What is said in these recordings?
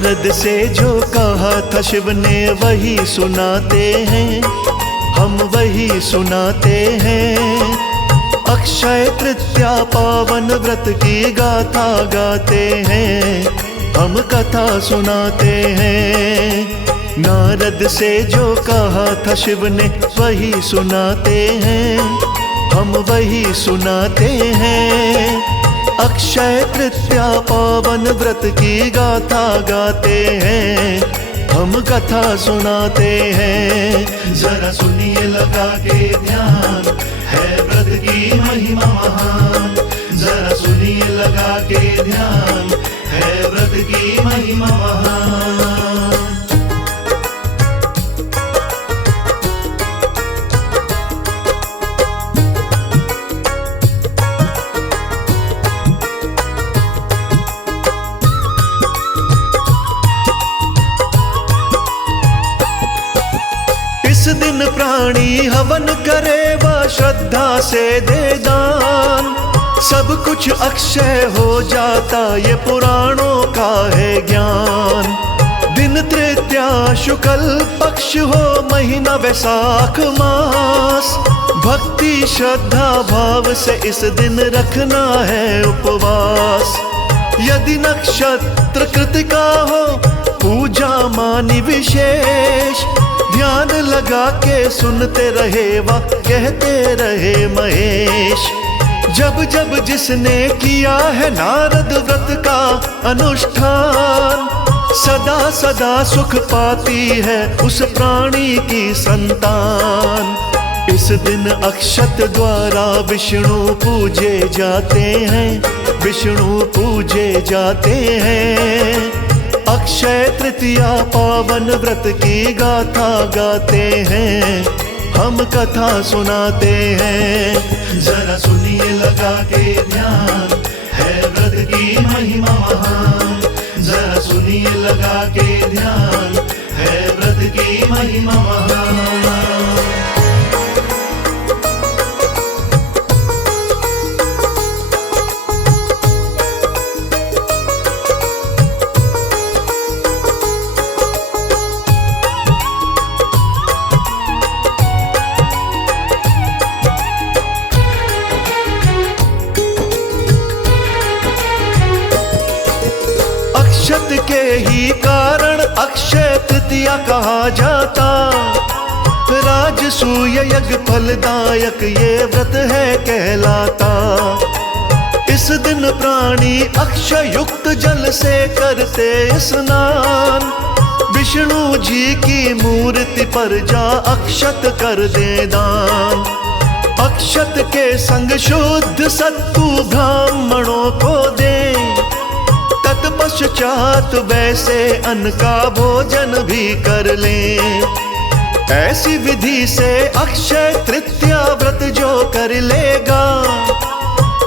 नारद से जो कहा था शिव ने वही सुनाते हैं, हम वही सुनाते हैं। अक्षय तृतीया पावन व्रत की गाथा गाते हैं, हम कथा सुनाते हैं। नारद से जो कहा था शिव ने वही सुनाते हैं, हम वही सुनाते हैं। अक्षय तृतीया पावन व्रत की गाथा गाते हैं, हम कथा सुनाते हैं। जरा सुनिए लगा के ध्यान, है व्रत की महिमा महान। जरा सुनिए लगा के ध्यान, है व्रत की महिमा महान। इस दिन प्राणी हवन करे व श्रद्धा से दे दान, सब कुछ अक्षय हो जाता ये पुराणों का है ज्ञान। दिन तृतीया शुक्ल पक्ष हो, महीना वैसाख मास। भक्ति श्रद्धा भाव से इस दिन रखना है उपवास। यदि नक्षत्र कृतिका हो, पूजा मानी विशेष। ध्यान लगा के सुनते रहे वा कहते रहे महेश। जब जब जिसने किया है नारद व्रत का अनुष्ठान, सदा सदा सुख पाती है उस प्राणी की संतान। इस दिन अक्षत द्वारा विष्णु पूजे जाते हैं, विष्णु पूजे जाते हैं। अक्षय तृतीया पावन व्रत की गाथा गाते हैं, हम कथा सुनाते हैं। जरा सुनिए लगा के ध्यान, है व्रत की महिमा महान। जरा सुनिए लगा के ध्यान, है व्रत की महिमा महान। अक्षत के ही कारण अक्षय तृतीया कहा जाता। राजसूय यज्ञ फलदायक ये व्रत है कहलाता। इस दिन प्राणी अक्षय युक्त जल से करते स्नान। विष्णु जी की मूर्ति पर जा अक्षत कर दे दान। अक्षत के संग शुद्ध सत्तू ब्राह्मणों को दे। तत्पश्चात वैसे अन्न का भोजन भी कर लें। ऐसी विधि से अक्षय तृतीया व्रत जो कर लेगा,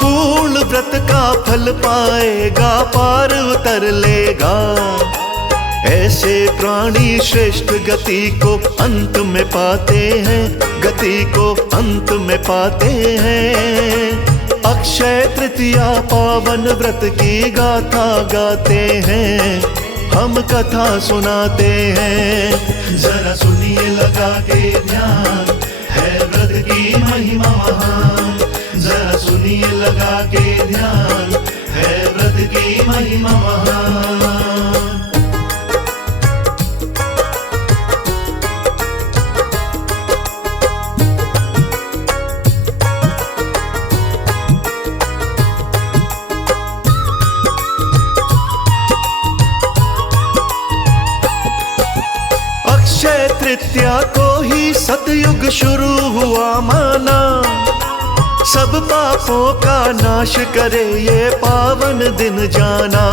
पूर्ण व्रत का फल पाएगा, पार उतर लेगा। ऐसे प्राणी श्रेष्ठ गति को अंत में पाते हैं, गति को अंत में पाते हैं। अक्षय तृतीया पावन व्रत की गाथा गाते हैं, हम कथा सुनाते हैं। जरा सुनिए लगा के ध्यान, है व्रत की महिमा महान। जरा सुनिए लगा के ध्यान, है व्रत की महिमा महान। अक्षय तृतीया को ही सतयुग शुरू हुआ माना। सब पापों का नाश करे ये पावन दिन जाना।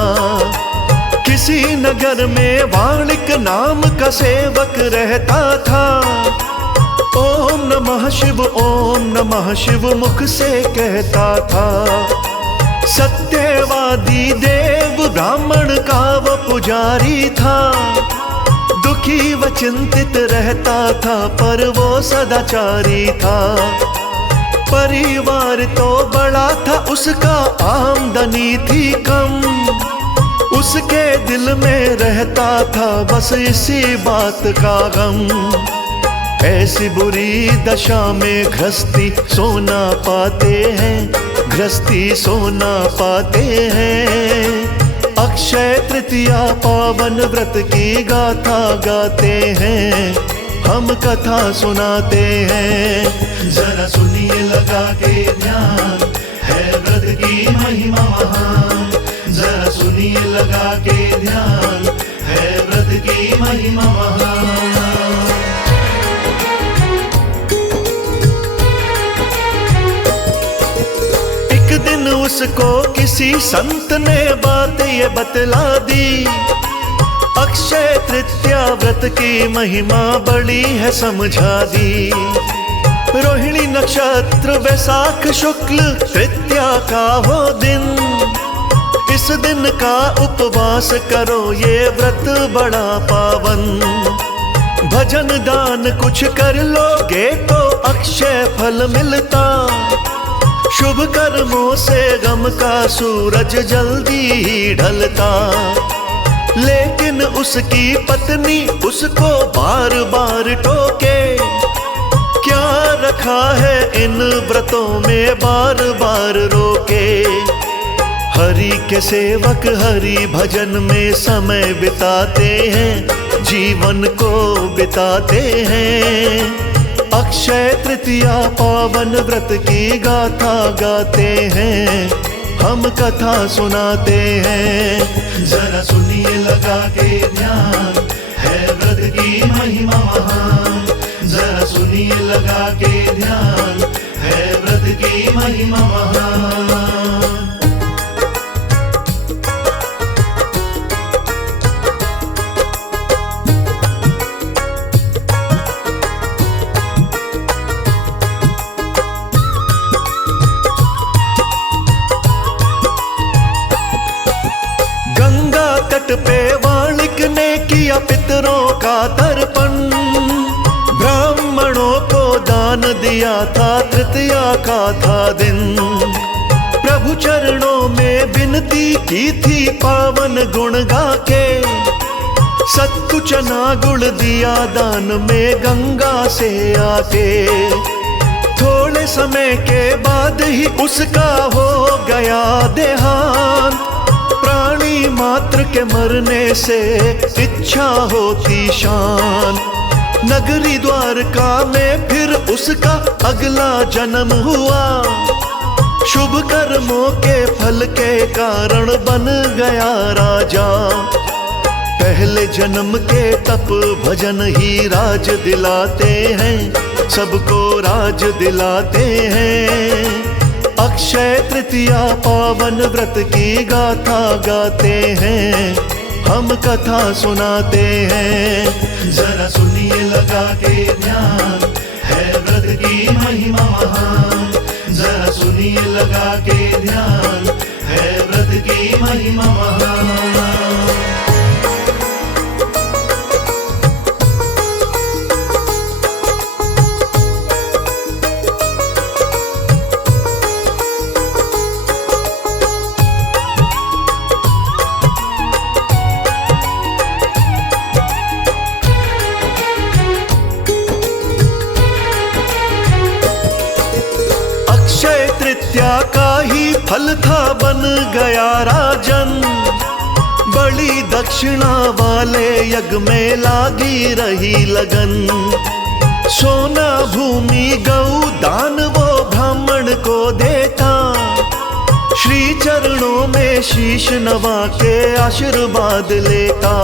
किसी नगर में वाणिक नाम का सेवक रहता था। ओम नमः शिव, ओम नमः शिव मुख से कहता था। सत्यवादी देव ब्राह्मण का वो पुजारी था। दुखी व चिंतित रहता था पर वो सदाचारी था। परिवार तो बड़ा था उसका, आमदनी थी कम। उसके दिल में रहता था बस इसी बात का गम। ऐसी बुरी दशा में गृहस्थी सोना पाते हैं, गृहस्थी सोना पाते हैं। अक्षय तृतीया पावन व्रत की गाथा गाते हैं, हम कथा सुनाते हैं। जरा सुनिए लगा के ध्यान, है व्रत की महिमा महान। जरा सुनिए लगा के ध्यान, है व्रत की महिमा महान। एक दिन उसको किसी संत ने बात ये बतला दी, अक्षय तृतीया व्रत की महिमा बड़ी है समझा दी। रोहिणी नक्षत्र वैशाख शुक्ल तृतीया का हो दिन, इस दिन का उपवास करो ये व्रत बड़ा पावन। भजन दान कुछ कर लोगे तो अक्षय फल मिलता, शुभ कर्मों से गम का सूरज जल्दी ही ढलता। लेकिन उसकी पत्नी उसको बार बार टोके, क्या रखा है इन व्रतों में बार बार रोके। हरि के सेवक हरि भजन में समय बिताते हैं, जीवन को बिताते हैं। अक्षय तृतीया पावन व्रत की गाथा गाते हैं, हम कथा सुनाते हैं। जरा सुनिए लगा के ध्यान, है व्रत की महिमा महान। जरा सुनिए लगा के ध्यान, है व्रत की महिमा महान। गंगा तट पे वाणिक ने किया पितरों का तर्पण, ब्राह्मणों को दान दिया था तृतीया का था दिन। प्रभु चरणों में विनती की थी पावन गुण गा के, सत्तु चना गुड़ दिया दान में गंगा से आके। थोड़े समय के बाद ही उसका हो गया देहांत, प्राणी मात्र के मरने से इच्छा होती शांत। नगरी द्वारका में फिर उसका अगला जन्म हुआ, शुभ कर्मों के फल के कारण बन गया राजा। पहले जन्म के तप भजन ही राज दिलाते हैं, सबको राज दिलाते हैं। अक्षय तृतीया पावन व्रत की गाथा गाते हैं, हम कथा सुनाते हैं। जरा सुनिए लगा के ध्यान, है व्रत की महिमा महान। जरा सुनिए लगा के ध्यान, है व्रत की महिमा महान। अक्षय तृतीया का ही फल था बन गया राजन, बड़ी दक्षिणा वाले यज्ञ में लागी रही लगन। सोना भूमि गौ दान वो ब्राह्मण को देता, श्री चरणों में शीश नवा के आशीर्वाद लेता।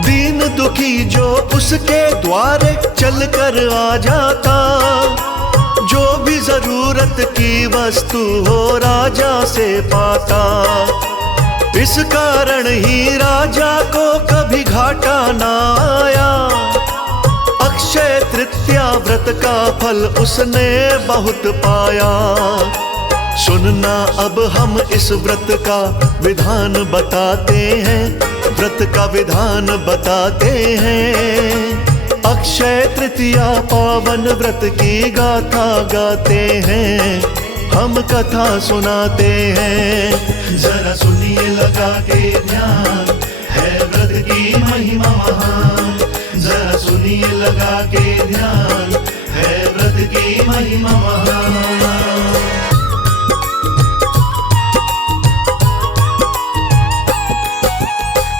दीन दुखी जो उसके द्वारे चल कर आ जाता, जो भी जरूरत की वस्तु हो राजा से पाता। इस कारण ही राजा को कभी घाटा ना आया, अक्षय तृतीया व्रत का फल उसने बहुत पाया। सुनना अब हम इस व्रत का विधान बताते हैं, व्रत का विधान बताते हैं। अक्षय तृतीया पावन व्रत की गाथा गाते हैं, हम कथा सुनाते हैं। जरा सुनिए लगा के ध्यान, है व्रत की महिमा महान। जरा सुनिए लगा के ध्यान, है व्रत की महिमा महान।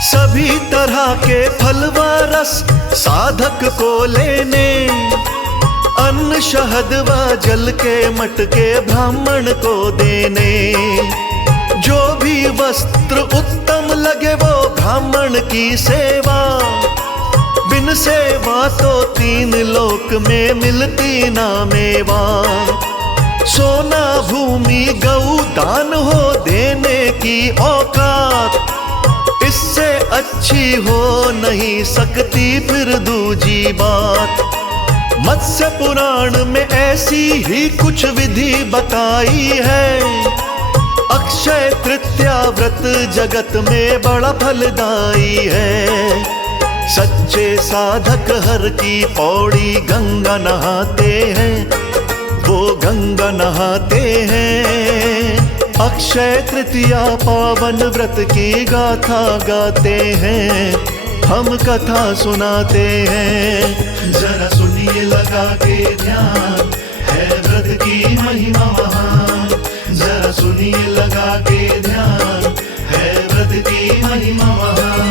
सभी तरह के फल व रस साधक को लेने, अन्न शहद व जल के मटके ब्राह्मण को देने। जो भी वस्त्र उत्तम लगे वो ब्राह्मण की सेवा, बिन सेवा तो तीन लोक में मिलती ना मेवा। सोना भूमि गऊ दान हो देने की औकात, इससे अच्छी हो नहीं सकती फिर दूजी बात। मत्स्य पुराण में ऐसी ही कुछ विधि बताई है, अक्षय तृतीया व्रत जगत में बड़ा फलदायी है। सच्चे साधक हर की पौड़ी गंगा नहाते हैं, वो गंगा नहाते हैं। अक्षय तृतीया पावन व्रत की गाथा गाते हैं, हम कथा सुनाते हैं। जरा सुनिए लगा के ध्यान, है व्रत की महिमा महान। जरा सुनिए लगा के ध्यान, है व्रत की महिमा महान।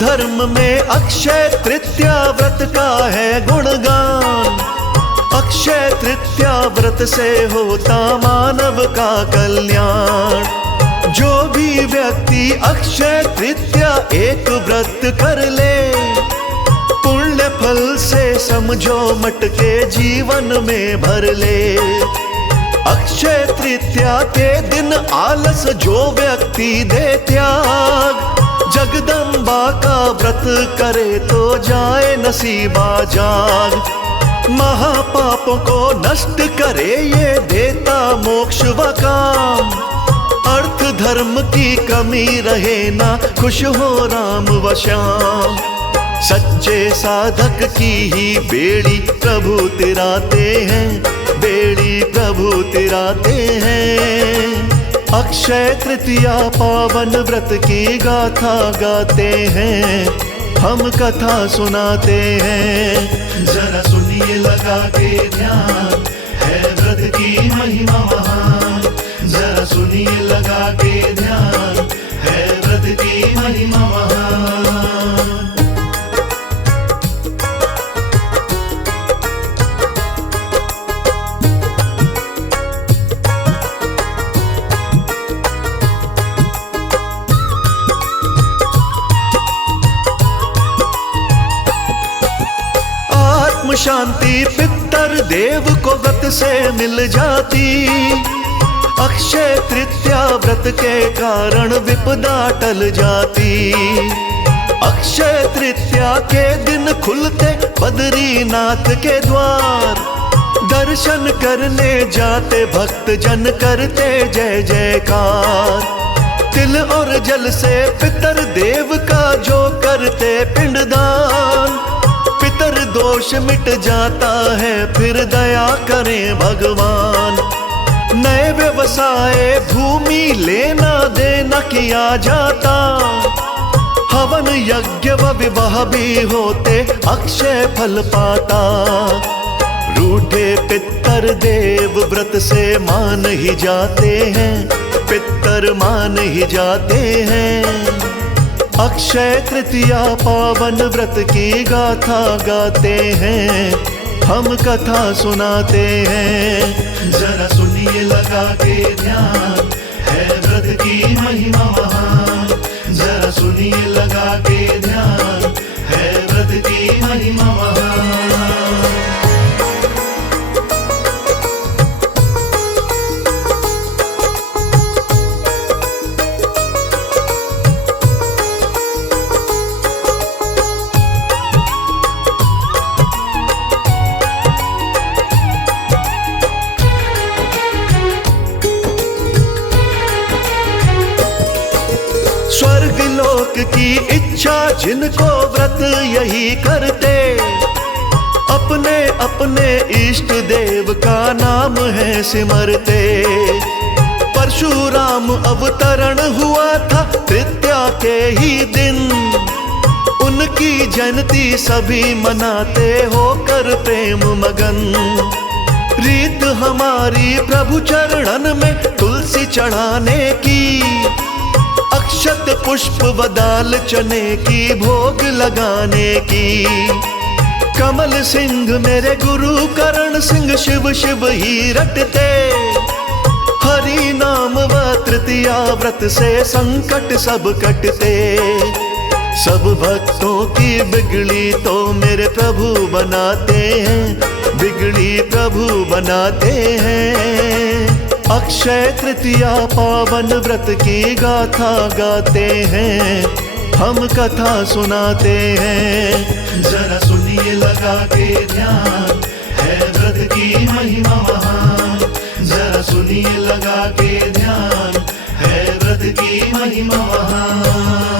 धर्म में अक्षय तृतीया व्रत का है गुणगान। अक्षय तृतीया व्रत से होता मानव का कल्याण। जो भी व्यक्ति अक्षय तृतीया एक व्रत कर ले, पुण्य फल से समझो मटके जीवन में भर ले। अक्षय तृतीया के दिन आलस जो व्यक्ति दे त्याग, जगदम्बा का व्रत करे तो जाए नसीबा जाग। महापापों को नष्ट करे ये देता मोक्ष व काम। अर्थ धर्म की कमी रहे ना, खुश हो राम व श्याम। सच्चे साधक की ही बेड़ी प्रभु तिराते हैं, बेड़ी प्रभु तिराते हैं। अक्षय तृतीया पावन व्रत की गाथा गाते हैं, हम कथा सुनाते हैं। जरा सुनिए लगा के ध्यान, है व्रत की महिमा महान। जरा सुनिए लगा के ध्यान, है व्रत की महिमा महान। शांति पितर देव को व्रत से मिल जाती। अक्षय तृतीया व्रत के कारण विपदा टल जाती। अक्षय तृतीया के दिन खुलते बद्रीनाथ के द्वार, दर्शन करने जाते भक्त जन करते जय जयकार। तिल और जल से पितर देव का जो करते पिंडदान, पितर दोष मिट जाता है फिर दया करें भगवान। नए व्यवसाय भूमि लेना देना किया जाता, हवन यज्ञ व विवाह भी होते अक्षय फल पाता। रूठे पितर देव व्रत से मान ही जाते हैं, पितर मान ही जाते हैं। अक्षय तृतीया पावन व्रत की गाथा गाते हैं, हम कथा सुनाते हैं। जरा सुनिए लगा के ध्यान, है व्रत की महिमा महान। जरा सुनिए लगा के ध्यान, है व्रत की महिमा महान। की इच्छा जिनको व्रत यही करते, अपने अपने इष्ट देव का नाम है सिमरते। परशुराम अवतरण हुआ था तृतीया के ही दिन, उनकी जयंती सभी मनाते होकर प्रेम मगन। रीत हमारी प्रभु चरणन में तुलसी चढ़ाने की, अक्षत पुष्प बदाल चने की भोग लगाने की। कमल सिंह मेरे गुरु करण सिंह शिव शिव ही रटते, हरि नाम व तृतीया व्रत से संकट सब कटते। सब भक्तों की बिगड़ी तो मेरे प्रभु बनाते हैं, बिगड़ी प्रभु बनाते हैं। अक्षय तृतीया पावन व्रत की गाथा गाते हैं, हम कथा सुनाते हैं। जरा सुनिए लगा के ध्यान, है व्रत की महिमा महान। जरा सुनिए लगा के ध्यान, है व्रत की महिमा महान।